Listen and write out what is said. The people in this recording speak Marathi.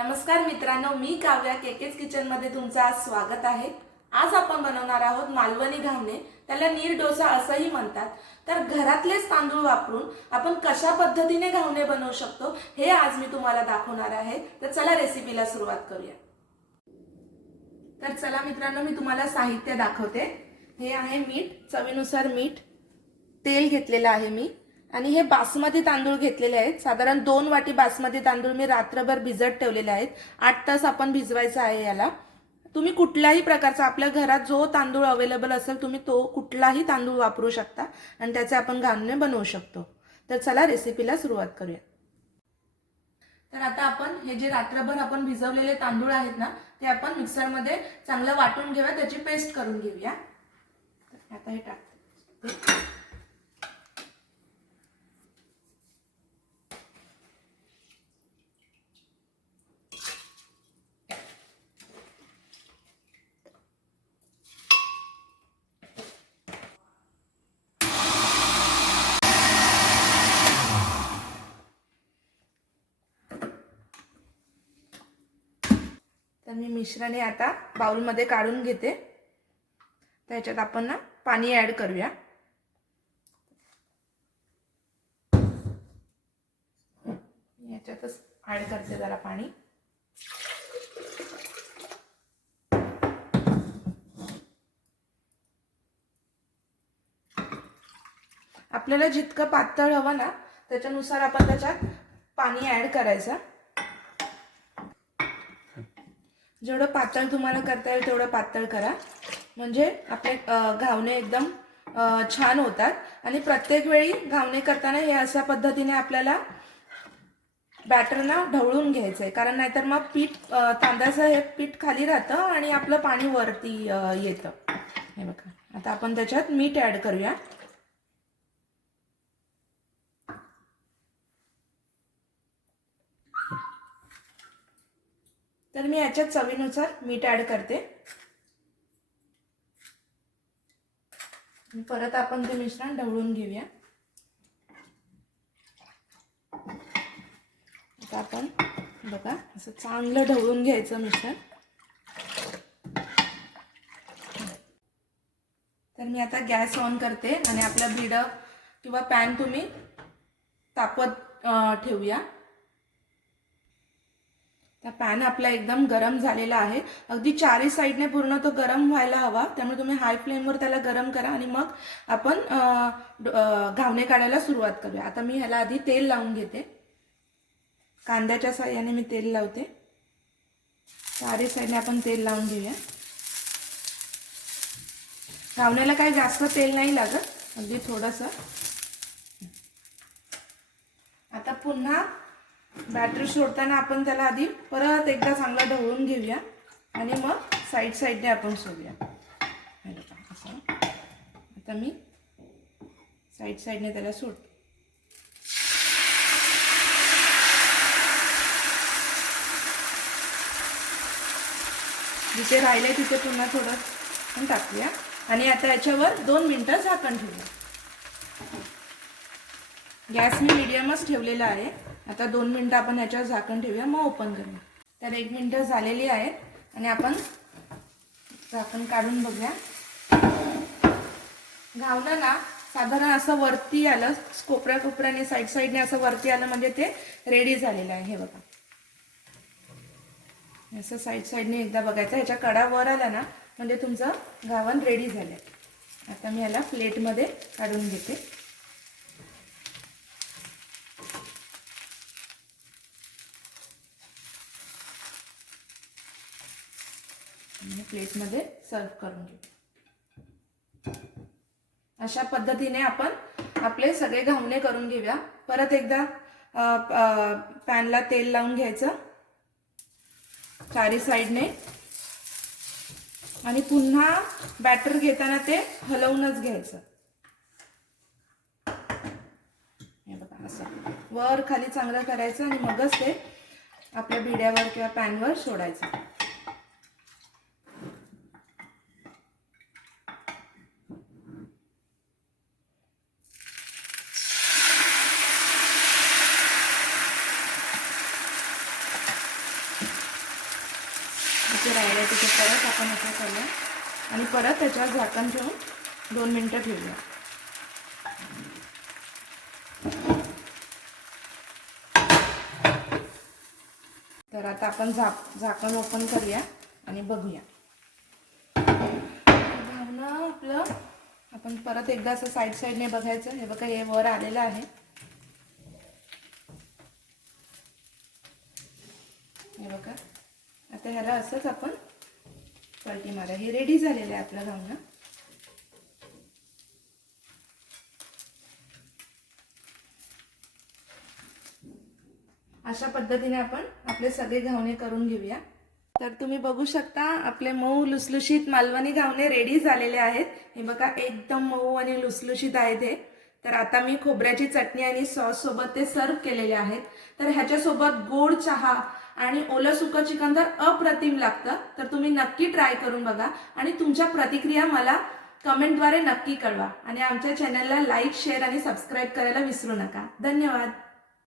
नमस्कार मित्रांनो, मी काव्या केकेस किचन मध्ये तुमचं आज स्वागत आहे। आज आपण बनवणार आहोत मालवणी घावणे, त्याला नीर डोसा असंही म्हणतात। तर घरातलेच तांदूळ वापरून आपण कशा पद्धतीने घावणे बनवू शकतो हे आज मी तुम्हाला दाखवणार आहे। तर चला रेसिपीला सुरुवात करूया। तर चला मित्रांनो, मी तुम्हाला साहित्य दाखवते। हे आहे मीठ, चवीनुसार मीठ, तेल घेतलेलं आहे मी, आणि हे बासमती तांदूळ घेतलेले आहेत। साधारण 2 वाटी बासमती तांदूळ मी रात्रभर भिजत ठेवलेले आहेत। 8 तास आपण भिजवायचं आहे याला। तुम्ही कुठल्याही प्रकारचा आपल्या घरात जो तांदूळ अवेलेबल असेल तुम्ही तो कुठलाही तांदूळ वापरू शकता आणि त्याचे आपण घावणे बनवू शकतो। तर चला रेसिपीला सुरुवात करूया। तर आता आपण हे जे रात्रभर आपण भिजवलेले तांदूळ आहेत ना, ते आपण मिक्सर मध्ये चांगलं वाटून घेऊया, त्याची पेस्ट करून घेऊया। आता हे टाकते। तर मी मिश्रण हे आता बाउल मध्ये काढून घेते। त्याच्यात आपण ना पाणी ऍड करूया। याच्यातच ऍड करते जरा पाणी। आपल्याला जितकं पातळ हवं ना त्याच्यानुसार आपण त्याच्यात पाणी ऍड करायचं। जेवढं पातळ तुम्हाला करता येईल तेवढं पातळ करा, म्हणजे आपले घावणे एकदम छान होतात। आणि प्रत्येक वेळी घावणे करताना हे अशा पद्धतीने आपल्याला बॅटर ना ढवळून घ्यायचंय, कारण नाहीतर मग पीठ तांदळाचं हे पीठ खाली राहतं आणि आपलं पाणी वरती येतं। हे बघा, आता आपण त्याच्यात मीठ ऍड करूया। तर मी याच्यात चवीनुसार मीठ ऍड करते। परत आपण ते मिश्रण ढवळून घेऊया। आता आपण बघा असं चांगलं ढवळून घ्यायचं मिश्रण। तर मी आता गॅस ऑन करते आणि आपला भिड किंवा पॅन तुम्ही तापवत ठेवूया। तर पॅन आपला एकदम गरम झालेला आहे, अगदी चारही साइडने पूर्ण तो गरम व्हायला हवा। त्यामुळे तुम्ही हाय फ्लेमवर त्याला गरम करा आणि मग आपण घावणे काढायला सुरुवात करूया। आता मी ह्याला आधी तेल लावून घेते। कांद्याच्या साहाय्याने मी तेल लावते। चारही साइडने आपण तेल लावून घेऊया। घावण्याला काही जास्त तेल नाही लागत, अगदी थोडंसं। आता पुन्हा बॅटर सोडताना आपण त्याला आधी परत एकदा चांगला ढवळून घेऊया आणि मग साइडने आपण सोडूया। असं आता मी साइडने त्याला सोडते। जिथे राहिले तिथे पुन्हा थोडं पण टाकूया आणि आता याच्यावर 2 मिनिटं झाकण ठेवूया। गॅस मी मीडियमच ठेवलेला आहे। आता 2 मिनिटं आपण याच्यावर झाकण ठेवूया, मग ओपन करूया। तर 1 मिनिट झालेली आहेत आणि आपण झाकण काढून बघूया। घावणं ना साधारण असं वरती आलं, कोपऱ्याने साइडने असं वरती आलं म्हणजे ते रेडी झालेलं आहे। हे बघा, असं साइडने एकदा बघायचं। ह्याच्या कडा वर आला ना म्हणजे तुमचं घावण रेडी झालंय। आता मी याला प्लेटमध्ये काढून घेते। प्लेटमध्ये सर्व करून घेऊ। अशा पद्धतीने आपण आपले सगळे घावणे करून घेऊया। परत एकदा पॅनला तेल लावून घ्यायचं चारी साइडने आणि पुन्हा बॅटर घेताना ते हलवूनच घ्यायचं। हे बघा, असं वर खाली चांगलं करायचं आणि मगच ते आपल्या भिड्यावर किंवा पॅनवर सोडायचं। जे राहिलं आहे तिथे परत आपण असं करूया आणि परत त्याच्यावर झाकण ठेवून 2 मिनटं ठेवूया. तर आता आपण झाकण ओपन करूया आणि बघूया. घावणं आपलं आपण परत एकदा असं साईडने बघायचं. हे बघा, हे वर आलेलं आहे. हे बघा, आता ह्याला असंच आपण पलटी मारा. हे रेडी झालेलं आहे आपलं घावणं. अशा पद्धतीने आपण आपले सगळे घावणे करून घेऊया. तर तुम्ही बघू शकता आपले मऊ लुसलुशीत मालवणी घावणे रेडी झालेले आहेत. हे बघा, एकदम मऊ आणि लुसलुशीत आहेत हे. तर आता मी खोबऱ्याची चटणी आणि सॉस सोबत ते सर्व केलेले आहेत. तर ह्याच्यासोबत गोड चहा आणि ओलं सुकं चिकन तर अप्रतिम लागतं. तर तुम्ही नक्की ट्राय करून बघा आणि तुमच्या प्रतिक्रिया मला कमेंटद्वारे नक्की कळवा आणि आमच्या चॅनलला लाईक, शेअर आणि सबस्क्राईब करायला विसरू नका. धन्यवाद.